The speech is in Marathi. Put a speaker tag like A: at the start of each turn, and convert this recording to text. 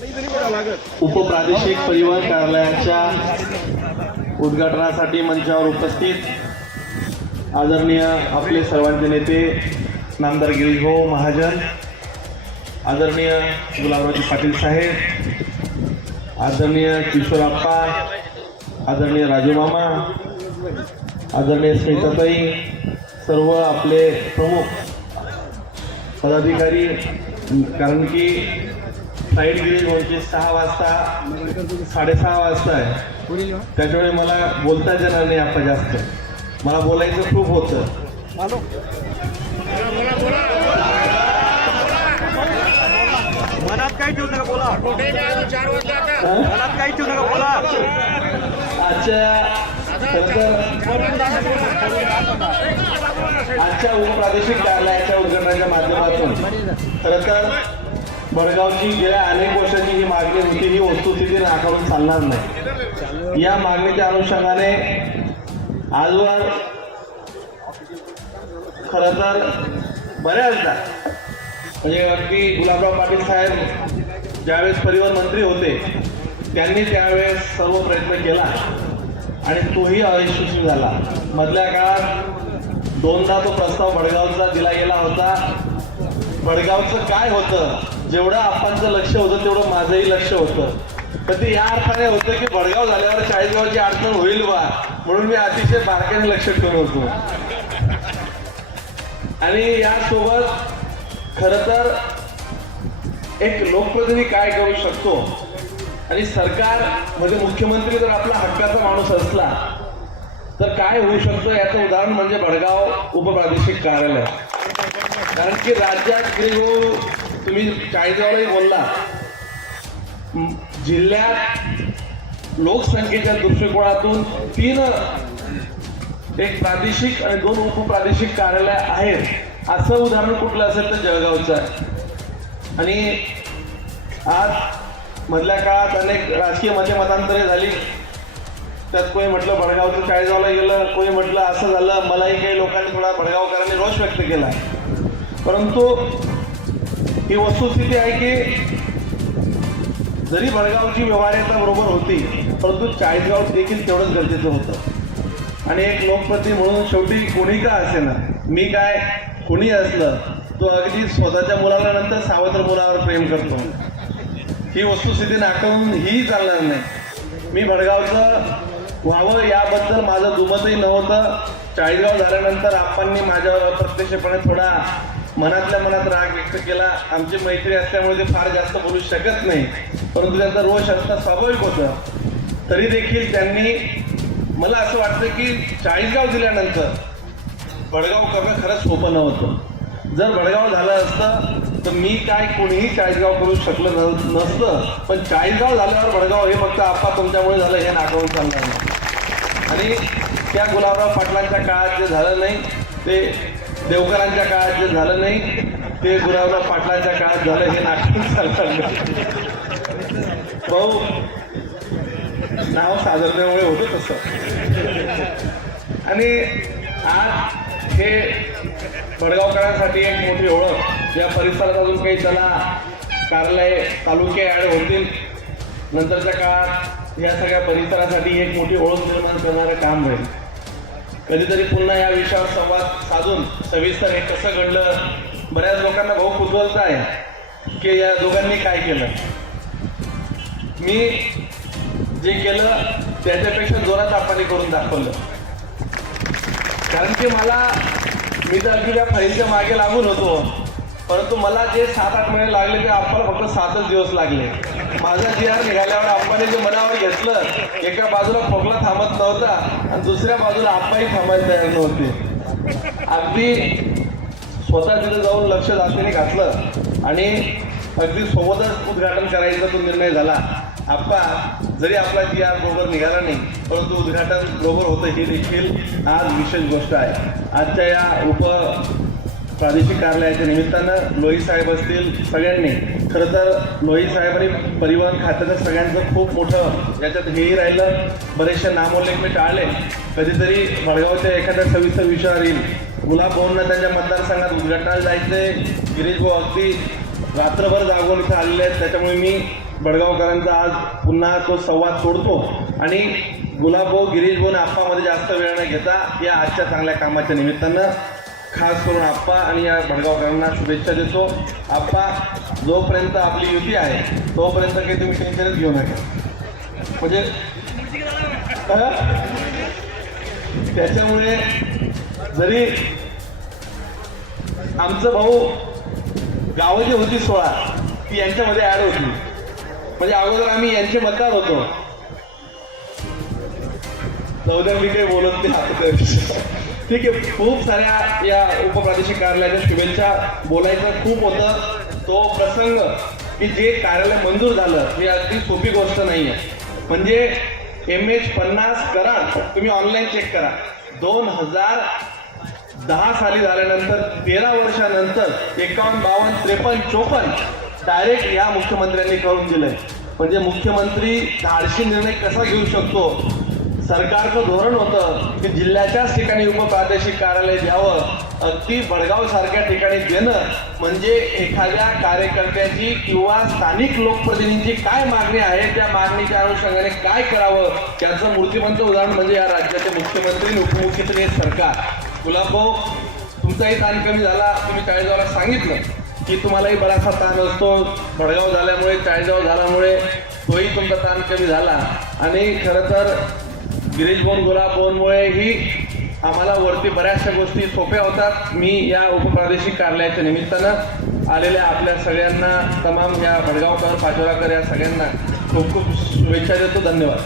A: उपप्रादेशिक परिवहन कार्यालयाच्या उद्घाटनासाठी मंचावर उपस्थित आदरणीय आपले सर्वांचे नेते नामदार गिरीशभाऊ महाजन आदरणीय गुलाबरावजी पाटील साहेब आदरणीय किशोर अप्पा आदरणीय राजू मामा आदरणीय स्मिताताई सर्व आपले प्रमुख पदाधिकारी कारण की साईड गिरीज म्हणजे सहा वाजता साडेसहा वाजता आहे. त्याच्यामुळे मला बोलताच येणार नाही आपण जास्त. मला बोलायचं खूप होतं.
B: मनात काही ठेवू नका बोला? मनात काही ठेवू नका बोला.
A: आजच्या आजच्या उपप्रादेशिक कार्यालयाच्या उद्घाटनाच्या माध्यमातून खरं तर बडगावची गेल्या अनेक वर्षाची ही मागणी होती ही वस्तुस्थिती नाकारून चालणार नाही. या मागणीच्या अनुषंगाने आजवर खरं तर बऱ्याचदा म्हणजे अगदी गुलाबराव पाटील साहेब ज्यावेळेस परिवहन मंत्री होते त्यांनी त्यावेळेस सर्व प्रयत्न केला आणि तोही अयशस्वी झाला. मधल्या काळात दोनदा तो प्रस्ताव भडगावचा दिला गेला होता. भडगावचं काय होतं? जेवढं आपांचं लक्ष होतं तेवढं माझंही लक्ष होतं. तर ते या अर्थाने होतं की भडगाव झाल्यावर चाळीसगावची अडचण होईल बा. म्हणून मी अतिशय बारकाईने लक्ष ठेवून होतो. आणि यासोबत खरं तर एक लोकप्रतिनिधी काय करू शकतो? आणि सरकार म्हणजे मुख्यमंत्री जर आपला हक्काचा माणूस असला तर काय होऊ शकतं? याचं उदाहरण म्हणजे भडगाव उपप्रादेशिक कार्यालय. कारण की राज्यात गृह तुम्ही कायद्यावरही बोलला. जिल्ह्यात लोकसंख्येच्या दृष्टिकोनातून तीन एक प्रादेशिक आणि दोन उपप्रादेशिक कार्यालय आहेत. असं उदाहरण कुठलं असेल तर जळगावचं आहे. आणि आज मधल्या काळात अनेक राजकीयमध्ये मतांतरे झाली. त्यात कोणी म्हटलं भडगावचं चाळीसगावला गेलं कोणी म्हटलं असं झालं. मलाही काही लोकांनी थोडा भडगावकरांनी रोष व्यक्त केला. परंतु ही वस्तुस्थिती आहे की जरी भडगावची व्यवहार्यता बरोबर होती परंतु चाळीसगाव देखील तेवढंच गरजेचं होतं. आणि एक लोकप्रती म्हणून शेवटी कोणी का असे ना मी काय? कोणी असलं? तो अगदी स्वतःच्या मुलाला नंतर सावत्र मुलावर प्रेम करतो. ही वस्तुस्थिती नाकारून ही चालणार नाही. मी भडगावचं व्हावं याबद्दल माझं दुमतही नव्हतं. चाळीसगाव झाल्यानंतर आपांनी माझ्यावर प्रत्यक्षपणे थोडा मनातल्या मनात राग व्यक्त केला. आमची मैत्री असल्यामुळे ते फार जास्त बोलू शकत नाही. परंतु त्यांचा रोष असणं स्वाभाविक होतं. तरी देखील त्यांनी मला असं वाटतं की चाळीसगाव दिल्यानंतर भडगाव करणं खरंच सोपं नव्हतं. जर भडगाव झालं असतं तर मी काय कोणीही चाळीसगाव करू शकलं न नसतं. पण चाळीसगाव झाल्यावर भडगाव हे फक्त आप्पा तुमच्यामुळे झालं हे नाटवून चालणार नाही. आणि त्या गुलाबराव पाटलांच्या काळात जे झालं नाही ते देवकरांच्या काळात जे झालं नाही ते गुरावराव पाटलांच्या काळात झालं हे नाटक चालतात भाऊ नाव साधरण्यामुळे होतं तसं. आणि आज हे भडगावकरांसाठी एक मोठी ओळख या परिसरात अजून काही त्याला कार्यालय तालुके ॲड होतील. नंतरच्या काळात या सगळ्या परिसरासाठी एक मोठी ओळख निर्माण करणारं काम होईल. कधीतरी पुन्हा या विषयावर संवाद साधून सविस्तर हे कसं घडलं बऱ्याच लोकांना भाऊ कुतूहलता आहे की या दोघांनी काय केलं? मी जे केलं त्याच्यापेक्षा जोरात आपण करून दाखवलं. कारण की मला मी तर अगदी त्या फाईलच्या मागे लागून होतो. परंतु मला जे सात आठ महिने लागले ते आपल्याला फक्त सातच दिवस लागले. माझा जी आर निघाल्यावर आपण जे मनावर घेतलं एका बाजूला खोकला थांबत नव्हता आणि दुसऱ्या बाजूला आप्पाही थांबायला तयार नव्हते. अगदी स्वतः तिथे जाऊन लक्ष दाखवणे घातलं आणि अगदी सोबतच उद्घाटन करायचा तो निर्णय झाला. आप्पा जरी आपला जी आर बरोबर निघाला नाही परंतु उद्घाटन बरोबर होतं ही देखील आज विशेष गोष्ट आहे. आजच्या या उप प्रादेशिक कार्यालयाच्या निमित्तानं लोही साहेब असतील सगळ्यांनी. खरं तर लोही साहेब आणि परिवहन खात्याचं सगळ्यांचं खूप मोठं याच्यात हेही राहिलं. बरेचसे नामोल्लेख मी टाळले. कधीतरी भडगावच्या एखाद्या सविस्तर विषयावर येईल. गुलाब भाऊंना त्यांच्या मतदारसंघात उद्घाटनाला जायचे गिरीश भाऊ अगदी रात्रभर जागून इथं आलेले आहेत. त्याच्यामुळे मी बडगावकरांचा आज पुन्हा तो संवाद तोडतो आणि गुलाबभाऊ गिरीश भाऊ आप्पामध्ये जास्त वेळ न घेता या आजच्या चांगल्या कामाच्या निमित्तानं खास करून आप्पा आणि या भडगावकरांना शुभेच्छा देतो. आप्पा जोपर्यंत आपली युती आहे तोपर्यंत काही तुम्ही टेन्शनच घेऊ नका. म्हणजे त्याच्यामुळे जरी आमचं भाऊ गावं जी होती सोळा ती यांच्यामध्ये ऍड होती. म्हणजे अगोदर आम्ही यांचे मतदार होतो. चौदा मी काही बोलत नाही. आता ठीक आहे. खूप साऱ्या या उपप्रादेशिक कार्यालयाच्या शुभेच्छा. बोलायचं खूप होतं. तो प्रसंग की जे कार्यालय मंजूर झालं ही अगदी सोपी गोष्ट नाही आहे म्हणजे एम एच पन्नास करा तुम्ही ऑनलाईन चेक करा. दोन हजार दहा साली झाल्यानंतर तेरा वर्षानंतर एकावन्न बावन्न त्रेपन्न चोपन्न डायरेक्ट या मुख्यमंत्र्यांनी करून दिलंय. म्हणजे मुख्यमंत्री धाडशी निर्णय कसा घेऊ शकतो? सरकारचं धोरण होतं की जिल्ह्याच्याच ठिकाणी उपप्रादेशिक कार्यालय द्यावं अगदी बडगाव सारख्या ठिकाणी देणं म्हणजे एखाद्या कार्यकर्त्याची किंवा स्थानिक लोकप्रतिनिधींची काय मागणी आहे त्या मागणीच्या अनुषंगाने काय करावं याचं मूर्तिमंत उदाहरण म्हणजे या राज्याचे मुख्यमंत्री आणि उपमुख्यमंत्री हे सरकार. गुलाबभाऊ तुमचाही ताण कमी झाला तुम्ही चाळीसगावला सांगितलं की तुम्हालाही बराचसा ताण असतो. भडगाव झाल्यामुळे चाळीसगाव झाल्यामुळे तोही तुमचा ताण कमी झाला. आणि खरं तर गिरीश बोन गुलाब बोनमुळेही आम्हाला वरती बऱ्याचशा गोष्टी सोप्या होतात. मी या उपप्रादेशिक कार्यालयाच्या निमित्तानं आलेल्या आपल्या सगळ्यांना तमाम या भडगावकर पाचोराकर या सगळ्यांना खूप खूप शुभेच्छा देतो. धन्यवाद.